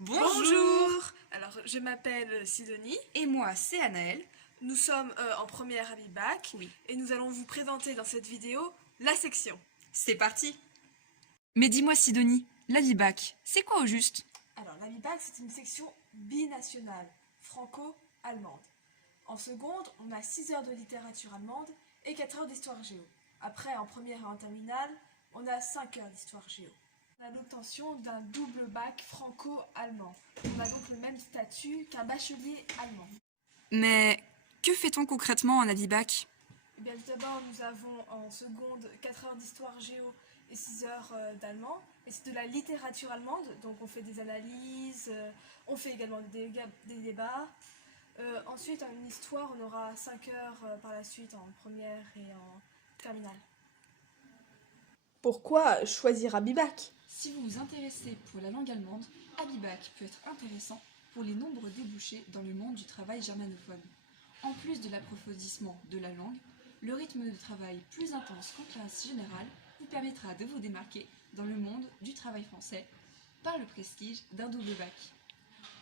Bonjour. Alors, je m'appelle Sidonie. Et moi, c'est Anaëlle. Nous sommes en première à Bibac. Oui. Et nous allons vous présenter dans cette vidéo la section. C'est parti. Mais dis-moi, Sidonie, la Bibac, c'est quoi au juste? Alors, la Bibac, c'est une section binationale, franco-allemande. En seconde, on a 6 heures de littérature allemande et 4 heures d'histoire géo. Après, en première et en terminale, on a 5 heures d'histoire géo. On a l'obtention d'un double bac franco-allemand. On a donc le même statut qu'un bachelier allemand. Mais que fait-on concrètement en Abibac? Eh bien, tout d'abord, nous avons en seconde 4 heures d'histoire géo et 6 heures d'allemand. Et c'est de la littérature allemande, donc on fait des analyses, on fait également des débats. Ensuite, en histoire, on aura 5 heures par la suite en première et en terminale. Pourquoi choisir Abibac ? Si vous vous intéressez pour la langue allemande, Abibac peut être intéressant pour les nombreux débouchés dans le monde du travail germanophone. En plus de l'approfondissement de la langue, le rythme de travail plus intense qu'en classe générale vous permettra de vous démarquer dans le monde du travail français par le prestige d'un double bac.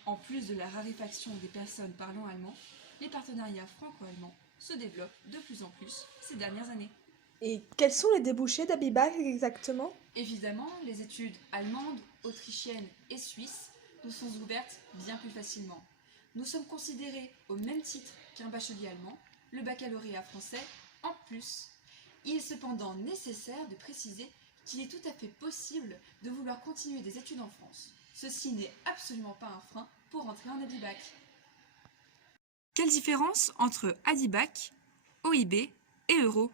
En plus de la raréfaction des personnes parlant allemand, les partenariats franco-allemands se développent de plus en plus ces dernières années. Et quels sont les débouchés d'Abibac exactement ? Évidemment, les études allemandes, autrichiennes et suisses nous sont ouvertes bien plus facilement. Nous sommes considérés au même titre qu'un bachelier allemand, le baccalauréat français en plus. Il est cependant nécessaire de préciser qu'il est tout à fait possible de vouloir continuer des études en France. Ceci n'est absolument pas un frein pour entrer en Abibac. Quelle différence entre Abibac, OIB et Euro?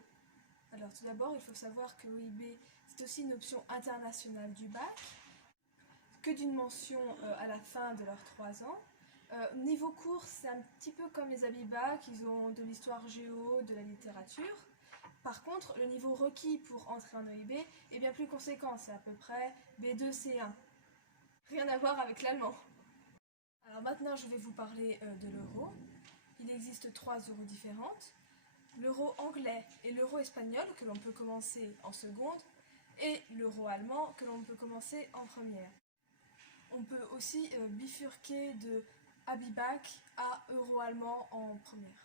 Alors tout d'abord, il faut savoir que l'OIB, c'est aussi une option internationale du bac, que d'une mention à la fin de leurs 3 ans. Niveau cours, c'est un petit peu comme les Abibac, ils ont de l'histoire géo, de la littérature. Par contre, le niveau requis pour entrer en OIB est bien plus conséquent, c'est à peu près B2, C1. Rien à voir avec l'allemand. Alors maintenant, je vais vous parler de l'euro. Il existe 3 euros différentes. L'euro anglais et l'euro espagnol que l'on peut commencer en seconde et l'euro allemand que l'on peut commencer en première. On peut aussi bifurquer de Abibac à euro allemand en première.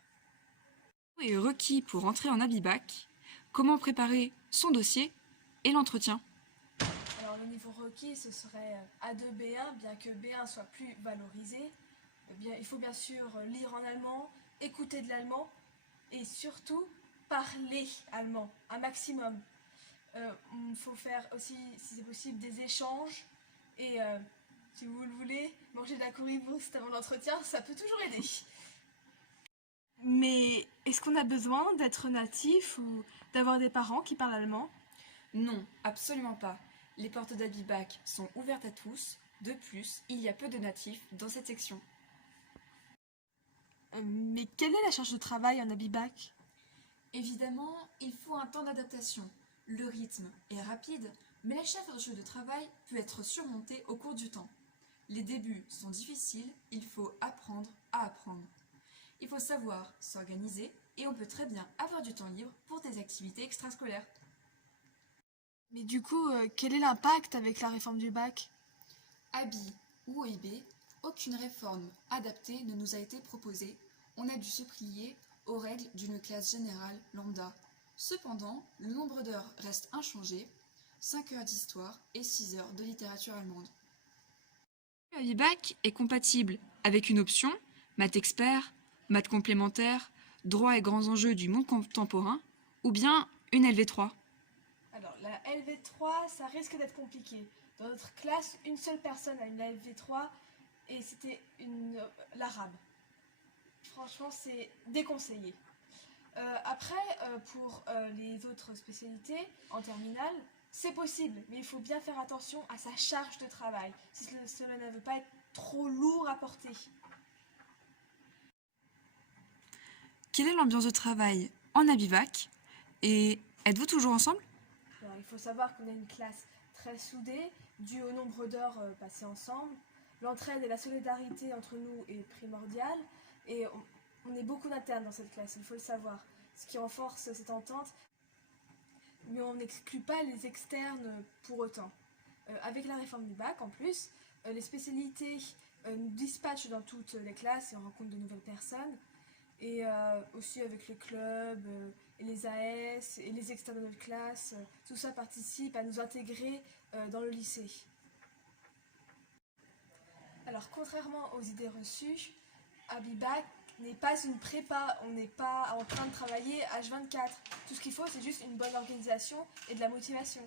Et requis pour entrer en Abibac, comment préparer son dossier et l'entretien? Alors le niveau requis ce serait A2 B1, bien que B1 soit plus valorisé. Il faut bien sûr lire en allemand, écouter de l'allemand et surtout parler allemand, un maximum. Il faut faire aussi, si c'est possible, des échanges et si vous le voulez, manger de la currywurst avant l'entretien, ça peut toujours aider. Mais est-ce qu'on a besoin d'être natif ou d'avoir des parents qui parlent allemand ? Non, absolument pas. Les portes d'Abibac sont ouvertes à tous. De plus, il y a peu de natifs dans cette section. Mais quelle est la charge de travail en Abibac ? Évidemment, il faut un temps d'adaptation. Le rythme est rapide, mais la charge de travail peut être surmontée au cours du temps. Les débuts sont difficiles, il faut apprendre à apprendre. Il faut savoir s'organiser et on peut très bien avoir du temps libre pour des activités extrascolaires. Mais du coup, quel est l'impact avec la réforme du bac ? Abi ou OIB, aucune réforme adaptée ne nous a été proposée. On a dû se plier aux règles d'une classe générale lambda. Cependant, le nombre d'heures reste inchangé, 5 heures d'histoire et 6 heures de littérature allemande. Abibac est compatible avec une option maths expert, maths complémentaire, droit et grands enjeux du monde contemporain, ou bien une LV3. Alors, la LV3, ça risque d'être compliqué. Dans notre classe, une seule personne a une LV3 et c'était l'arabe. Franchement, c'est déconseillé. Après, pour les autres spécialités, en terminale, c'est possible, mais il faut bien faire attention à sa charge de travail, si cela ne veut pas être trop lourd à porter. Quelle est l'ambiance de travail en Abibac? Et êtes-vous toujours ensemble? Alors, il faut savoir qu'on a une classe très soudée, due au nombre d'heures passées ensemble. L'entraide et la solidarité entre nous est primordiale, et on est beaucoup d'internes dans cette classe, il faut le savoir, ce qui renforce cette entente. Mais on n'exclut pas les externes pour autant. Avec la réforme du bac, en plus, Les spécialités nous dispatchent dans toutes les classes et on rencontre de nouvelles personnes. Et aussi avec les clubs, et les AS, et les external class, tout ça participe à nous intégrer dans le lycée. Alors contrairement aux idées reçues, Abibac n'est pas une prépa, on n'est pas en train de travailler H24. Tout ce qu'il faut, c'est juste une bonne organisation et de la motivation.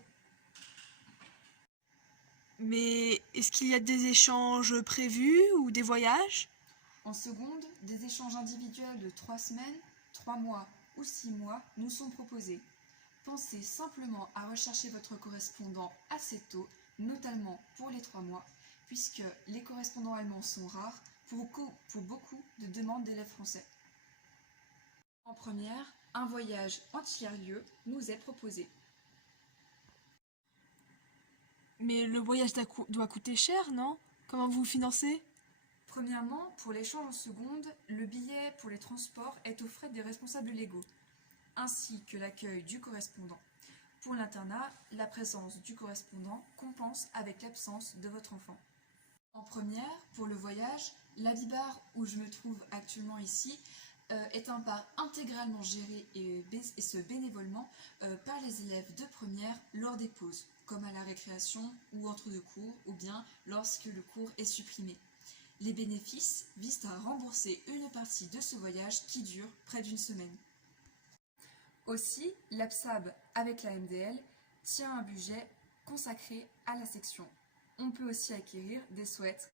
Mais est-ce qu'il y a des échanges prévus ou des voyages? En seconde, des échanges individuels de 3 semaines, 3 mois ou 6 mois nous sont proposés. Pensez simplement à rechercher votre correspondant assez tôt, notamment pour les 3 mois, puisque les correspondants allemands sont rares pour beaucoup de demandes d'élèves français. En première, un voyage en tiers-lieu nous est proposé. Mais le voyage doit coûter cher, non? Comment vous financez? Premièrement, pour l'échange en seconde, le billet pour les transports est aux frais des responsables légaux, ainsi que l'accueil du correspondant. Pour l'internat, la présence du correspondant compense avec l'absence de votre enfant. En première, pour le voyage, l'Abibar, où je me trouve actuellement ici, est un bar intégralement géré et ce bénévolement par les élèves de première lors des pauses, comme à la récréation ou entre deux cours, ou bien lorsque le cours est supprimé. Les bénéfices visent à rembourser une partie de ce voyage qui dure près d'une semaine. Aussi, l'APSAB avec la MDL tient un budget consacré à la section. On peut aussi acquérir des sweats